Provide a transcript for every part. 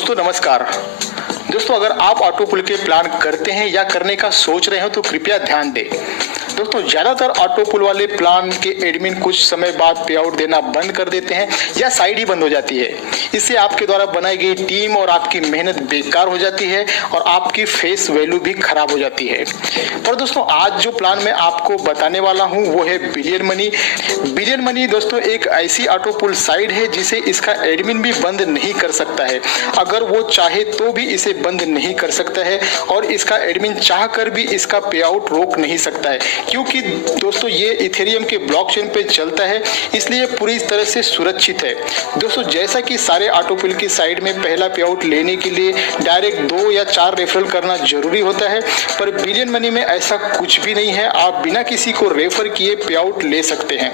दोस्तों नमस्कार। दोस्तों अगर आप ऑटो पुल के प्लान करते हैं या करने का सोच रहे हो तो कृपया ध्यान दें। दोस्तों ज्यादातर ऑटो पुल वाले प्लान के एडमिन कुछ समय बाद पे आउट देना बंद कर देते हैं या साइड ही बंद हो जाती है। इससे आपके द्वारा बनाई गई टीम और आपकी मेहनत बेकार हो जाती है और आपकी फेस वैल्यू भी खराब हो जाती है। पर दोस्तों आज जो प्लान मैं आपको बताने वाला हूं वो है बिलियन मनी। बिलियन मनी दोस्तों एक ऐसी ऑटो पुल साइट है जिसे इसका एडमिन भी बंद नहीं कर सकता है। अगर वो चाहे तो भी इसे बंद नहीं कर सकता है और इसका एडमिन चाह कर भी इसका पे आउट रोक नहीं सकता है, क्योंकि दोस्तों ये इथेरियम के ब्लॉकचेन पे चलता है, इसलिए पूरी तरह से सुरक्षित है। दोस्तों जैसा कि सारे ऑटो पुल की साइड में पहला पे आउट लेने के लिए डायरेक्ट 2 या 4 रेफरल करना जरूरी होता है, पर बिलियन मनी में ऐसा कुछ भी नहीं है। आप बिना किसी को रेफर किए पे आउट ले सकते हैं।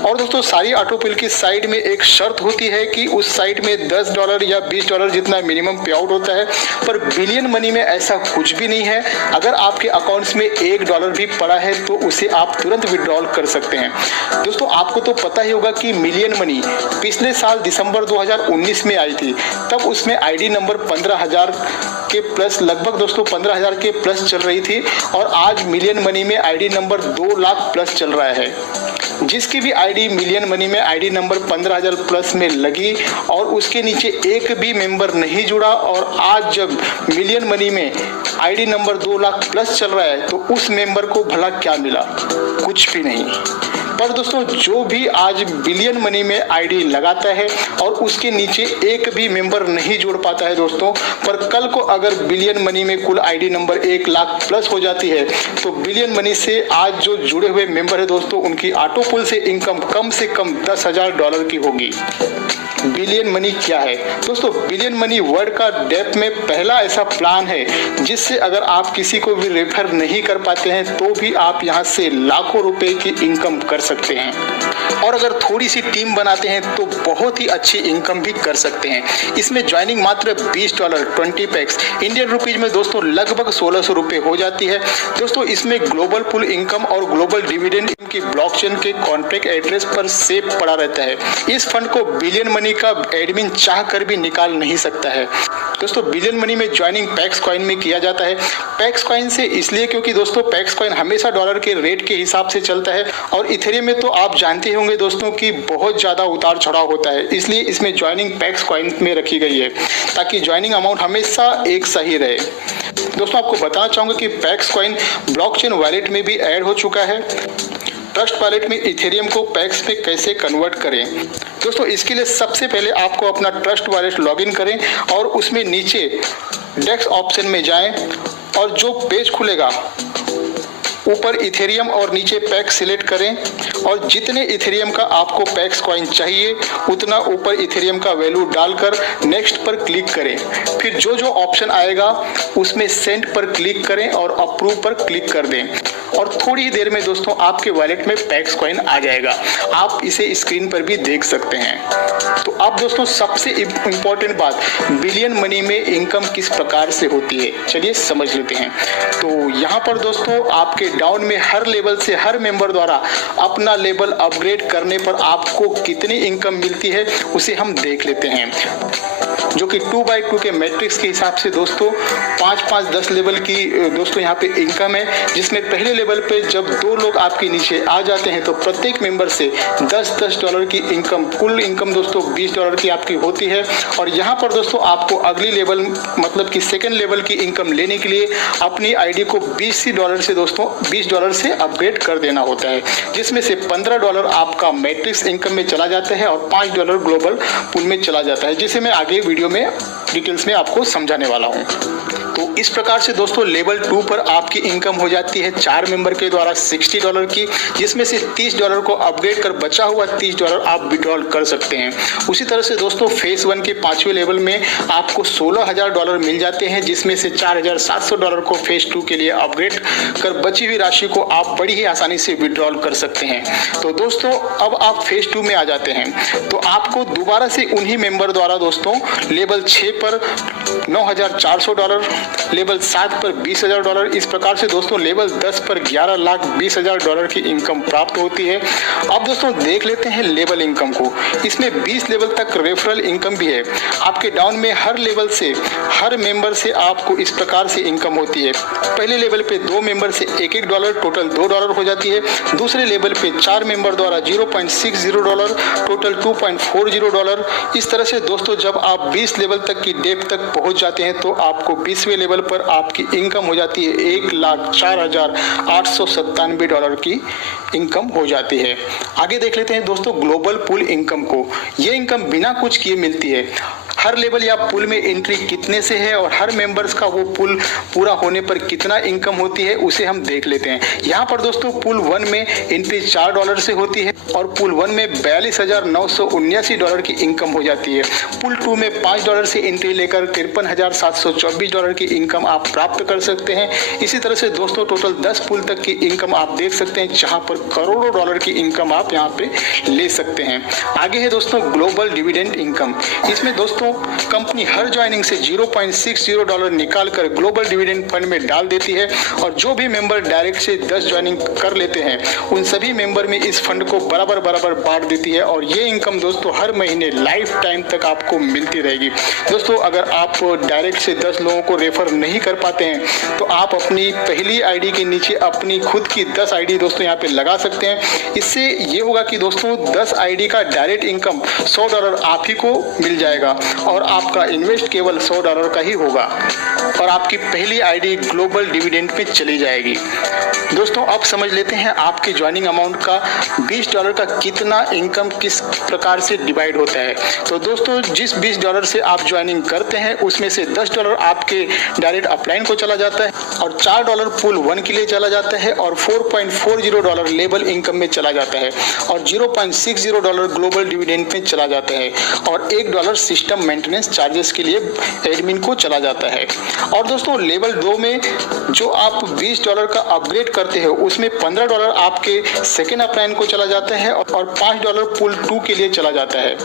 और दोस्तों सारी ऑटो पुल की साइड में एक शर्त होती है कि उस साइड में $10 या $20 जितना मिनिमम पे आउट होता है, पर बिलियन मनी में ऐसा कुछ भी नहीं है। अगर आपके अकाउंट्स में $1 भी पड़ा है तो उसे आप तुरंत विड्रॉल कर सकते हैं। दोस्तों आपको तो पता ही होगा कि मिलियन मनी पिछले साल दिसंबर 2019 में आई थी, तब उसमें आईडी नंबर 15,000 के प्लस, लगभग दोस्तों 15,000 के प्लस चल रही थी और आज मिलियन मनी में आईडी नंबर 2 लाख प्लस चल रहा है। जिसकी भी आईडी मिलियन मनी में आईडी नंबर 15,000 प्लस में लगी और उसके नीचे एक भी मेंबर नहीं जुड़ा और आज जब मिलियन मनी में आईडी नंबर 2 लाख प्लस चल रहा है तो उस मेंबर को भला क्या मिला? कुछ भी नहीं। पर दोस्तों जो भी आज बिलियन मनी में आईडी लगाता है और उसके नीचे एक भी मेंबर नहीं जोड़ पाता है दोस्तों, पर कल को अगर बिलियन मनी में कुल आईडी नंबर 1 लाख प्लस हो जाती है तो बिलियन मनी से आज जो जुड़े हुए मेंबर है दोस्तों उनकी ऑटो पुल से इनकम कम से कम $10,000 की होगी। बिलियन मनी क्या है दोस्तों? बिलियन मनी वर्ल्ड का डेप्थ में पहला ऐसा प्लान है जिससे अगर आप किसी को भी रेफर नहीं कर पाते हैं तो भी आप यहां से लाखों रुपए की इनकम कर सकते हैं, और अगर थोड़ी सी टीम बनाते हैं तो बहुत ही अच्छी इनकम भी कर सकते हैं। इसमें ज्वाइनिंग मात्र $20 20 पैक्स इंडियन रुपीज में दोस्तों लगभग 1,600 रुपए हो जाती है। दोस्तों इसमें ग्लोबल पुल इनकम और ग्लोबल डिविडेंड की ब्लॉकचेन के कॉन्ट्रैक्ट एड्रेस पर सेव पड़ा रहता है। इस फंड को बिलियन मनी का एडमिन चाह कर भी निकाल नहीं सकता है। दोस्तों बिलियन मनी में ज्वाइनिंग पैक्स कॉइन में किया जाता है। पैक्स कॉइन से इसलिए क्योंकि दोस्तों पैक्स कॉइन हमेशा डॉलर के रेट के हिसाब से चलता है और इथेरियम में तो आप जानते होंगे दोस्तों कि बहुत ज्यादा उतार चढ़ाव होता है, इसलिए इसमें ज्वाइनिंग पैक्स कॉइन में रखी गई है ताकि ज्वाइनिंग अमाउंट हमेशा एक सही रहे। दोस्तों आपको बताना चाहूंगा कि पैक्स कॉइन ब्लॉकचेन वॉलेट में भी ऐड हो चुका है। ट्रस्ट वॉलेट में इथेरियम को पैक्स में कैसे कन्वर्ट करें? दोस्तों इसके लिए सबसे पहले आपको अपना ट्रस्ट वॉलेट लॉगिन करें और उसमें नीचे डेस्क ऑप्शन में जाएं और जो पेज खुलेगा ऊपर इथेरियम और नीचे पैक्स सिलेक्ट करें और जितने इथेरियम का आपको पैक्स कॉइन चाहिए उतना ऊपर इथेरियम का वैल्यू डालकर नेक्स्ट पर क्लिक करें। फिर जो जो ऑप्शन आएगा उसमें सेंड पर क्लिक करें और अप्रूव पर क्लिक कर दें और थोड़ी ही देर में दोस्तों आपके वॉलेट में पैक्स कॉइन आ जाएगा। आप इसे स्क्रीन पर भी देख सकते हैं। तो अब दोस्तों सबसे इम्पोर्टेंट बात, बिलियन मनी में इनकम किस प्रकार से होती है चलिए समझ लेते हैं। तो यहाँ पर दोस्तों आपके डाउन में हर लेवल से हर मेंबर द्वारा अपना लेवल अपग्रेड करने पर आपको कितनी इनकम मिलती है उसे हम देख लेते हैं, जो कि 2x2 के मैट्रिक्स के हिसाब से दोस्तों 5-5 10 लेवल की दोस्तों यहाँ पे इनकम है, जिसमें पहले लेवल पे जब 2 लोग आपके नीचे आ जाते हैं तो प्रत्येक मेंबर से $10 की इनकम, कुल इनकम दोस्तों $20 की आपकी होती है। और यहाँ पर दोस्तों आपको अगली लेवल मतलब कि सेकेंड लेवल की इनकम लेने के लिए अपनी आईडी को $20 से दोस्तों $20 से अपग्रेड कर देना होता है, जिसमें से $15 आपका मैट्रिक्स इनकम में चला जाता है और $5 ग्लोबल पुल में चला जाता है, जिसे मैं आगे वीडियो में डिटेल्स में आपको समझाने वाला हूं। तो इस प्रकार से दोस्तों लेवल 2 पर आपकी इनकम हो जाती है 4 मेंबर के द्वारा $60 की, जिसमें से $30 को अपग्रेड कर बचा हुआ $30 आप विड्रॉल कर सकते हैं। उसी तरह से दोस्तों फेज 1 के 5वें लेवल में आपको $16,000 मिल जाते हैं, जिसमें से $4,700 को फेज 2 के लिए अपग्रेड कर बची हुई राशि को आप बड़ी ही आसानी से विड्रॉल कर सकते हैं। तो दोस्तों अब आप फेज 2 में आ जाते हैं तो आपको दोबारा से उन्हीं मेंबर द्वारा दोस्तों लेवल 6 पर $9,400, लेवल 7 पर $20,000, इस प्रकार से दोस्तों लेवल 10 पर $11,20,000 की इनकम प्राप्त होती है। अब दोस्तों देख लेते हैं लेवल इनकम को। इसमें 20 लेवल तक रेफरल इनकम भी है। आपके डाउन में हर लेवल से, हर मेंबर से आपको इस प्रकार से इनकम होती है। पहले लेवल पे 2 मेंबर से $1 टोटल $2 हो जाती है। दूसरे लेवल पे 4 मेंबर द्वारा $0.60 टोटल $2.40। इस तरह से दोस्तों जब आप 20 लेवल तक की डेप्थ तक पहुंच जाते हैं तो आपको 20वें लेवल पर आपकी इनकम हो जाती है $1,04,897 की इनकम हो जाती है। आगे देख लेते हैं दोस्तों ग्लोबल पूल इनकम को। ये इनकम बिना कुछ किए मिलती है। हर लेवल या पुल में एंट्री कितने से है और हर मेंबर्स का वो पुल पूरा होने पर कितना इनकम होती है उसे हम देख लेते हैं। यहाँ पर दोस्तों पुल 1 में एंट्री $4 से होती है और पुल 1 में $42,979 की इनकम हो जाती है। पुल 2 में $5 से एंट्री लेकर $53,724 की इनकम आप प्राप्त कर सकते हैं। इसी तरह से दोस्तों टोटल 10 पुल तक की इनकम आप देख सकते हैं, जहां पर करोड़ों डॉलर की इनकम आप यहाँ पे ले सकते हैं। आगे है दोस्तों ग्लोबल डिविडेंड इनकम। इसमें दोस्तों कंपनी हर ज्वाइनिंग से $0.60 निकाल कर ग्लोबल डिविडेंड फंड में डाल देती है और जो भी मेंबर डायरेक्ट से 10 ज्वाइनिंग कर लेते हैं उन सभी मेंबर में इस फंड को बराबर बांट देती है और ये इनकम दोस्तों हर महीने लाइफ टाइम तक आपको मिलती रहेगी। दोस्तों अगर आप डायरेक्ट से 10 लोगों को रेफर नहीं कर पाते हैं तो आप अपनी पहली आईडी के नीचे अपनी खुद की 10 आईडी दोस्तों यहाँ पे लगा सकते हैं। इससे ये होगा कि दोस्तों 10 आईडी का डायरेक्ट इनकम $100 आप ही को मिल जाएगा और आपका इन्वेस्ट केवल $100 का ही होगा और आपकी पहली आईडी ग्लोबल डिविडेंड पे चली जाएगी। दोस्तों अब समझ लेते हैं आपके ज्वाइनिंग अमाउंट का $20 का कितना इनकम किस प्रकार से डिवाइड होता है। तो दोस्तों जिस $20 से आप ज्वाइनिंग करते हैं उसमें से $10 आपके डायरेक्ट अपलाइन को चला जाता है और $4 पुल 1 के लिए चला जाता है और $4.40 लेवल इनकम में चला जाता है और $0.60 ग्लोबल डिविडेंड में चला जाता है और $1 सिस्टम मेंटेनेंस चार्जेस के लिए एडमिन को चला जाता है। और दोस्तों लेवल 2 में जो आप $20 का अपग्रेड करते हो उसमें $15 आपके सेकेंड अपलाइन को चला जाता है और $5 पुल 2 के लिए चला जाता है।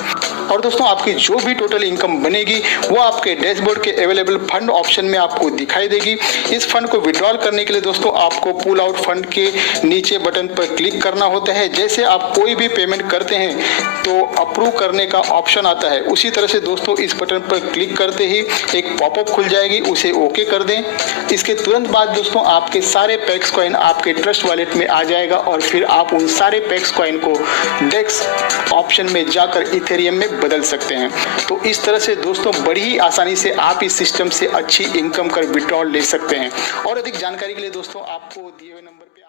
और दोस्तों आपकी जो भी टोटल इनकम बनेगी वो आपके डैशबोर्ड के अवेलेबल फंड ऑप्शन में आपको दिखाई देगी। इस फंड को विड्रॉल करने के लिए दोस्तों आपको पुल आउट फंड के नीचे बटन पर क्लिक करना होता है। जैसे आप कोई भी पेमेंट करते हैं तो अप्रूव करने का ऑप्शन आता है, उसी तरह से दोस्तों इस बटन पर क्लिक करते ही एक पॉपअप खुल जाएगी, उसे ओके कर दें। इसके तुरंत बाद दोस्तों आपके सारे पैक्स कॉइन आपके ट्रस्ट वॉलेट में आ जाएगा और फिर आप उन सारे पैक्स कॉइन को डेक्स ऑप्शन में जाकर इथेरियम में बदल सकते हैं। तो इस तरह से दोस्तों बड़ी ही आसानी से आप इस सिस्टम से अच्छी इनकम कर विड्रॉल ले सकते हैं। और अधिक जानकारी के लिए दोस्तों आपको दिए हुए नंबर पे